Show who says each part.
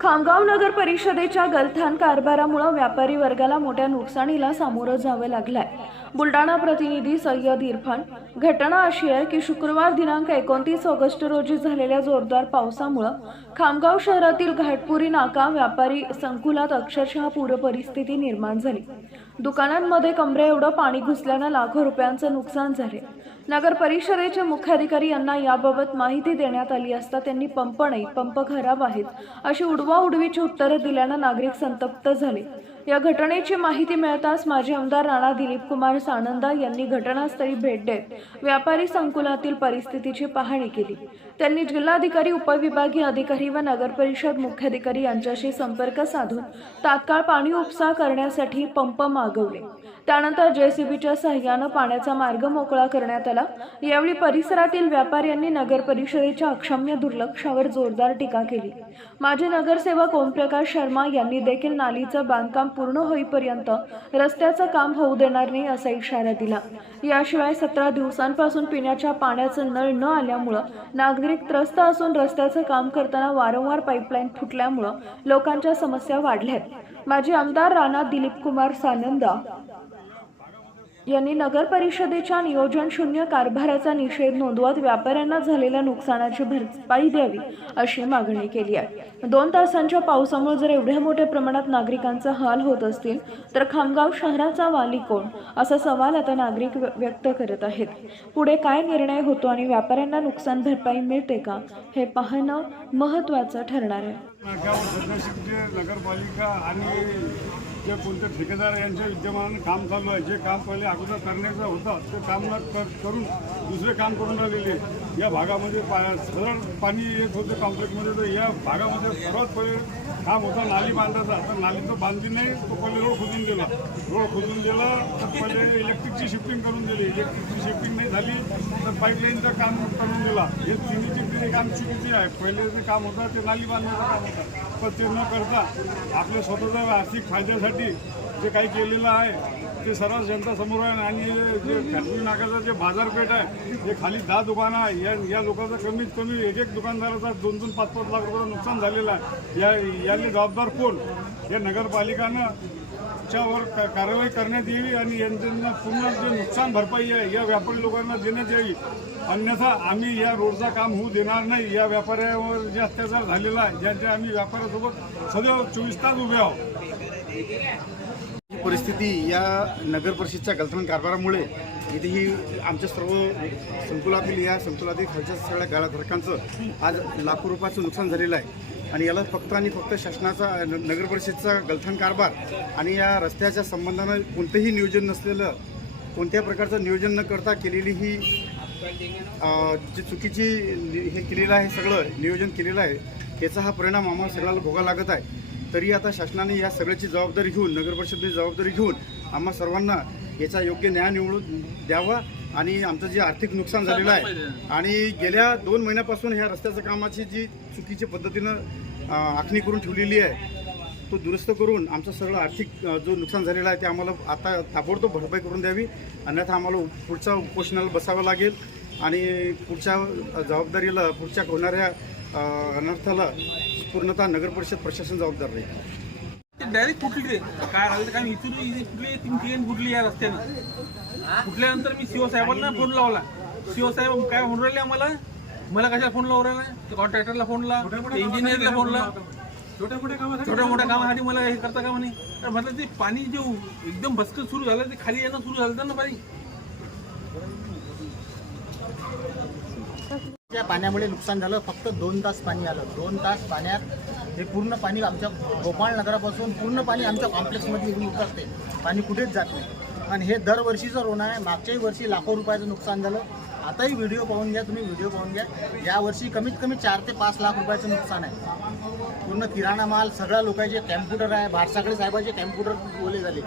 Speaker 1: खामगाव नगर परिषदेच्या गलथान कारभारामुळे व्यापारी वर्गाला मोठ्या नुकसानीला सामोरं जावं लागलंय. बुलडाणा प्रतिनिधी सय्यद इरफान घटना अशी आहे की शुक्रवार दिनांक एकोणतीस ऑगस्ट रोजी झालेल्या जोरदार पावसामुळं खामगाव शहरातील घाटपुरी नाका व्यापारी संकुलात अक्षरशः पूरपरिस्थिती निर्माण झाली. दुकानांमध्ये कमरे एवढं पाणी घुसल्यानं लाखो रुपयांचं नुकसान झाले. नगर परिषदेचे मुख्याधिकारी यांना याबाबत माहिती देण्यात आली असता त्यांनी पंप नाही पंप खराब आहेत अशी उडवाउडवीची उत्तरं दिल्यानं नागरिक संतप्त झाले. या घटनेची माहिती मिळताच माजी आमदार राणा दिलीप कुमार सानंदा यांनी घटनास्थळी भेट देत व्यापारी संकुलातील परिस्थितीची पाहणी केली. त्यांनी जिल्हाधिकारी उपविभागीय अधिकारी व नगरपरिषद मुख्याधिकारी यांच्याशी संपर्क साधून तात्काळ पाणी उपसा करण्यासाठी पंप मागवले. त्यानंतर जेसीबीच्या सहाय्यानं पाण्याचा मार्ग मोकळा करण्यात आला. यावेळी परिसरातील व्यापाऱ्यांनी नगर परिषदेच्या अक्षम्य दुर्लक्षावर जोरदार टीका केली. माजी नगरसेवक ओमप्रकाश शर्मा यांनी देखील नालीचं बांधकाम पूर्ण होईपर्यंत रस्त्याचं काम होऊ देणार नाही असा इशारा दिला. याशिवाय सतरा दिवसांपासून पिण्याच्या पाण्याचं नळ न आल्यामुळं नागरिक त्रस्त असून रस्त्याचं काम करताना वारंवार पाईपलाईन फुटल्यामुळं लोकांच्या समस्या वाढल्यात. माजी आमदार राणा दिलीप कुमार सानंदा यांनी नगर परिषदेच्या नियोजन शून्य कारभाराचा निषेध नोंदवत व्यापाऱ्यांना झालेल्या नुकसानाची भरपाई द्यावी अशी मागणी केली आहे. दोन तासांच्या पावसामुळे जर एवढ्या मोठ्या प्रमाणात नागरिकांचा हाल होत असतील तर खामगाव शहराचा वाली कोण? असा सवाल आता नागरिक व्यक्त करत आहेत. पुढे काय निर्णय होतो आणि व्यापाऱ्यांना नुकसान भरपाई मिळते का? हे पाहणं महत्त्वाचं ठरणार आहे.
Speaker 2: नगरपालिका आणि जे कोणते ठेकेदार यांच्या विद्यमानाने काम चालू आहे जे काम पहिले अगोदर करण्याचं होतं ते काम न कर करून दुसरे काम करून राहिलेले या भागामध्ये पा सरळ पाणी येत होते कॉम्प्लेक्समध्ये तर या भागामध्ये सर्वात पहिले काम होतं नाली बांधायचा. तर नालीचं बांधली नाही तो पहिले रोड खोदून दिला. रोड खोदून दिला तर पहिले इलेक्ट्रिकची शिफ्टिंग करून दिली. इलेक्ट्रिकची शिफ्टिंग नाही झाली तर पाईपलाईनचं काम करून दिला. हे तिन्हीची तिन्ही काम चुकीची आहे. पहिले जे काम होतं ते नाली बांधण्याचं काम होतं. पण ते न करता आपल्या स्वतःच्या आर्थिक फायद्यासाठी जे काही केलेलं आहे ते सर्व जनता समोर आहे आणि जे फॅक्टरी नाक्याचं जे बाजारपेठ आहे जे खाली दहा दुकानं आहे. या या लोकांचं कमीत कमी एक एक दुकानदाराचा दोन दोन पाच पाच लाख रुपयाचं नुकसान झालेलं आहे. या याने जबाबदार कोण? या नगरपालिकानं च्यावर कारवाई करण्यात यावी आणि यांच्यांना पूर्ण जे नुकसान भरपाई आहे या व्यापारी लोकांना देण्यात यावी. अन्यथा आम्ही या रोडचं काम होऊ देणार नाही. या व्यापाऱ्यावर जे अत्याचार झालेला आहे ज्यांच्या आम्ही व्यापाऱ्यासोबत सदैव चोवीस तास उभे आहोत.
Speaker 3: परिस्थिती या नगर परिषदच्या गलथान कारभारामुळे इथे ही आमच्या सर्व संकुलातील या संकुलातील खालच्या सगळ्या गाळाधारकांचं आज लाखो रुपयाचं नुकसान झालेलं आहे. आणि याला फक्त आणि फक्त शासनाचा न- नगर परिषदचा गलथान कारभार आणि या रस्त्याच्या संबंधानं कोणतंही नियोजन नसलेलं कोणत्या प्रकारचं नियोजन न करता केलेली ही जी चुकीची हे केलेलं आहे सगळं नियोजन केलेलं आहे याचा हा परिणाम आम्हाला सगळ्याला भोगा लागत आहे. तरी आता शासनाने या सगळ्याची जबाबदारी घेऊन नगर परिषदेची जबाबदारी घेऊन आम्हा सर्वांना याचा योग्य न्याय निवडून द्यावा आणि आमचं जे आर्थिक नुकसान झालेलं आहे. आणि गेल्या दोन महिन्यापासून ह्या रस्त्याच्या कामाची जी चुकीच्या पद्धतीनं आखणी करून ठेवलेली आहे तो दुरुस्त करून आमचं सगळं आर्थिक जो नुकसान झालेला आहे ते आम्हाला आता ताबडतोब भरपाई करून द्यावी. अन्यथा आम्हाला पुढच्या उपोषणाला बसावं लागेल आणि पुढच्या जबाबदारीला पुढच्या होणाऱ्या अनर्थाला पूर्णतः नगर परिषद प्रशासन जबाबदार राहील
Speaker 4: डायरेक्ट फुटली. रे काय राहिलं काय इथून इथे फुटली तीन तीन फुटली या रस्त्याने. फुटल्यानंतर मी सीओ साहेबांना फोन लावला. सीओ साहेब काय म्हणून राहिले आम्हाला? मला कशाला फोन लावून राहिला? कॉन्ट्रॅक्टरला फोन लाव इंजिनियरला फोन लाव छोट्या मोठ्या कामासाठी छोट्या मोठ्या कामासाठी मला हे करता का म्हणे तर म्हटलं ते पाणी जे एकदम भस्कं सुरू झालं ते खाली येणं सुरू झालं ना पाणी
Speaker 5: त्या पाण्यामुळे नुकसान झालं. फक्त दोन तास पाणी आलं. दोन तास पाण्यात हे पूर्ण पाणी आमच्या गोपाळ नगरापासून पूर्ण पाणी आमच्या कॉम्प्लेक्समध्ये येऊन उतरते. पाणी कुठेच जात नाही. आणि हे दरवर्षीचं रोण आहे. मागच्याही वर्षी लाखो रुपयाचं नुकसान झालं. आताही व्हिडिओ पाहून घ्या तुम्ही व्हिडिओ पाहून घ्या. यावर्षी कमीत कमी चार ते पाच लाख रुपयाचं नुकसान आहे. पूर्ण किराणा माल सगळ्या लोकांचे कॅम्प्युटर आहे. भारसाकडे साहेबाचे कॅम्प्युटर ओले झाले.